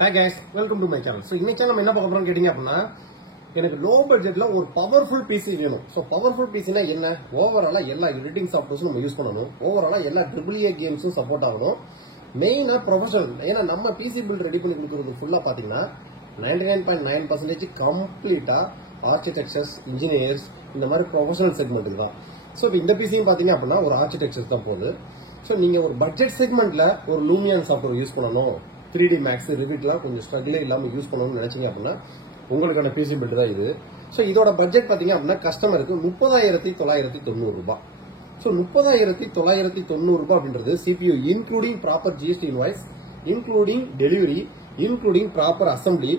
Hi guys, welcome to my channel. So இன்னைக்கு நம்ம என்ன பார்க்க போறோம் கேட்டிங்க அப்படினா எனக்கு லோ பட்ஜெட்ல ஒரு பவர்ஃபுல் PC வேணும். சோ பவர்ஃபுல் PCனா என்ன? ஓவராலா எல்லா எடிட்டிங் சாஃப்ட்வேர்ஸும் நம்ம யூஸ் பண்ணனும். ஓவராலா எல்லா AAA கேம்ஸும் சப்போர்ட் ஆகணும். மெயினா ப்ரொஃபஷனல். ஏன்னா நம்ம PC பில்ட் ரெடி பண்ணி கொடுக்கிறது ஃபுல்லா பாத்தீங்கன்னா 99.9% கம்ப்ளீட்டா ஆர்க்கிடெக்சர்ஸ், இன்ஜினியர்ஸ் இந்த மாதிரி ப்ரொஃபஷனல் செக்மெண்ட்டுக்கு தான். சோ இந்த PCயும் பாத்தீங்க அப்படினா ஒரு ஆர்க்கிடெக்சர்ஸ் தான் போகுது. சோ நீங்க ஒரு பட்ஜெட் செக்மெண்ட்ல ஒரு லூமியன் சாஃப்ட்வேர் யூஸ் பண்ணனும். 3D Max, Revitலாம் கொஞ்சம் ஸ்ட்ரகிளே இல்லாம யூஸ் பண்ணணும்னு நினைச்சீங்க அப்படின்னா உங்களுக்கான PC பில்ட் தான் இது. சோ இதோட பட்ஜெட் பாத்தீங்க அப்படின்னா கஸ்டமருக்கு 30,990 ரூபாய். சோ 30,990 ரூபாய் அப்படின்றது CPU including proper GST invoice, including delivery, including proper assembly,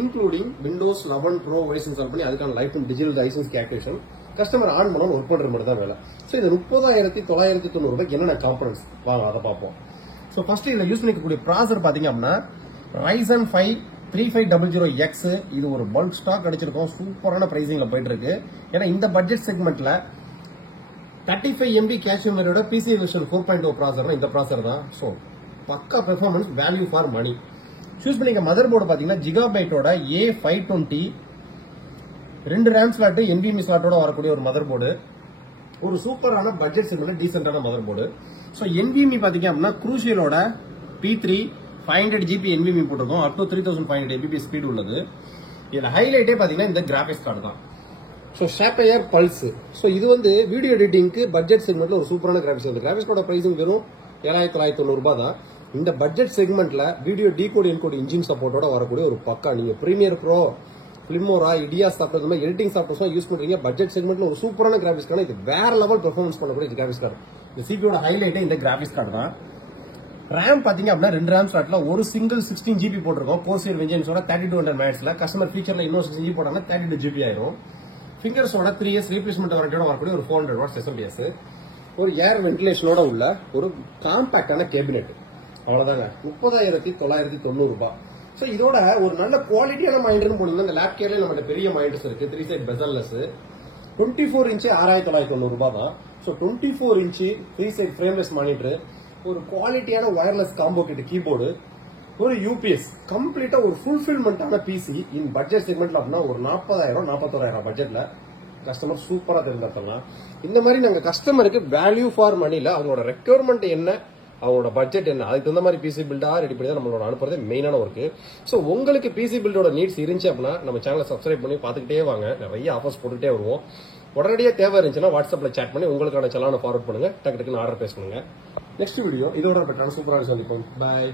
including Windows 11 Pro OS install பண்ணி அதுக்கான life time digital license calculation customer on பண்ணணும் ஒர்க் பண்ற மாதிரி தான் வேலை. சோ இது 30,990 ரூபாய்க்கு என்னென்ன காம்பனன்ட்ஸ் வாங்க அதை பார்ப்போம். சோ ஃபர்ஸ்ட் இதுல யூஸ் பண்ணிக்கக்கூடிய ப்ராசஸர் பாத்தீங்க அப்படின்னா Ryzen 5 3500X. இது ஒரு பல்க் ஸ்டாக் அடிச்சிருக்கோம். சூப்பரான பிரைசிங்ல போயிட்டு இருக்கு. ஏன்னா இந்த பட்ஜெட் செக்மெண்ட்ல 35 MB கேஷ் மெமரியோட PCI வெர்ஷன் 4.0 ப்ராசஸர் இந்த ப்ராசஸர் தான். சோ பக்கா performance, value for money. Choose பண்ணிக்க மதர் போர்டு பாத்தீங்கன்னா ஜிகாபைட்டோட A520 2 RAM ஸ்லாட், NVMe ஸ்லாட்டோட வரக்கூடிய ஒரு மதர் போர்டு. ஒரு சூப்பரான பட்ஜெட் செக்மெண்ட்ல டீசென்டான மதர் போர்டு. சோ NVMe பாத்தீங்க அப்படின்னா Crucialோட P3 500GB NVMe போட்டிருக்கோம். அப் டு 3500 mbps ஸ்பீட் உள்ளது. இதுல ஹைலைட்டே பாத்தீங்கன்னா இந்த கிராபிக்ஸ் கார்டு தான். So Sapphire Pulse. சோ இது வந்து வீடியோ எடிட்டிங்க்கு பட்ஜெட் செக்மெண்ட்ல ஒரு சூப்பரான கிராபிக்ஸ். இந்த கிராபிக்ஸ் கார்டோட பிரைசிங் வெறும் 7,990 ரூபாய் தான். இந்த பட்ஜெட் செக்மெண்ட்ல வீடியோ டீகோட் என்கோட் இன்ஜின் சப்போர்ட்டோட வரக்கூடிய ஒரு பக்கா. நீங்க Premiere Pro, Filmora, Idias software இந்த மாதிரி எடிட்டிங் சாஃப்ட்வேர்ஸ் யூஸ் பண்றீங்க. பட்ஜெட் செக்மெண்ட்ல ஒரு சூப்பரான கிராபிக்ஸ் கார்டு. இது வேற லெவல் பெர்ஃபார்மன்ஸ் பண்ணக்கூடிய கிராபிக்ஸ் கார்டு. இந்த சிபியோட ஹைலைட்டே இந்த கிராபிக்ஸ் கார்டு தான். ரேம் பாத்தீங்க அப்படின்னா 2 RAM ஸ்லாட்ல ஒரு சிங்கிள் 16GB போட்டிருக்கோம். கோர்சியர் வெஞ்சன்ஸோட 3200 மேட்ஸ்ல கஸ்டமர் ஃபீச்சர்ல இன்னும் 16GB போட்டாங்கன்னா 32GB ஆயிரும். ஃபிங்கர்ஸோட 3 years ரீப்ளேஸ்மெண்ட் வாரண்டியோட வரக்கூடிய ஒரு 400 watts SMPS. ஒரு ஏர் வென்டிலேஷனோட உள்ள ஒரு காம்பாக்டான கேபினெட். அவ்வளவுதாங்க. 30,990 ரூபாய். சோ இதோட ஒரு நல்ல குவாலிட்டியான மானிட்டர் போனீங்கன்னா இந்த லேப் கேர்ல நம்ம பெரிய மானிட்டர்ஸ் இருக்கு. 3 side பெசல்லெஸ் 24 இன்ச் 6,990 ரூபாய் தான். So 24 inch 3 side frameless monitor, ஒரு குவாலிட்டியான வயர்லெஸ் காம்போ கிட் கீபோர்டு, ஒரு UPS, கம்ப்ளீட்டா ஒரு ஃபுல்ஃபில்மெண்டான PC இன் பட்ஜெட் செக்மெண்ட்ல அப்படின்னா ஒரு 40,000 41,000 பட்ஜெட்ல கஸ்டமர் சூப்பரா தேர்ந்தெடுக்கலாம். இந்த மாதிரி நாங்க கஸ்டமருக்கு வேல்யூ ஃபார் மணில அவங்களோட ரெக்யர்மெண்ட் என்ன, அவங்களோட பட்ஜெட் என்ன, அதுக்கு தகுந்த மாதிரி PC பில்டா ரெடி பண்ணி தான் நம்மளோட அனுப்புறது மெயினான ஒர்க்கு. சோ உங்களுக்கு PC பில்டோட நீட்ஸ் இருந்துச்சு அப்படின்னா நம்ம சேனலை சப்ஸ்கிரைப் பண்ணி பார்த்துக்கிட்டே வாங்க. நிறைய ஆஃபர்ஸ் போட்டுக்கிட்டே வருவோம். உடனடியாக தேவை இருந்துச்சுன்னா வாட்ஸ்அப்ல சேட் பண்ணி உங்களுக்கான செலான ஃபார்வர்ட் பண்ணுங்க. டக்கு டக்குன்னு ஆர்டர் பேஸ் பண்ணுங்க. நெக்ஸ்ட் வீடியோ இதோட பெட்டரான சூப்பராக சந்திப்போம். பாய்.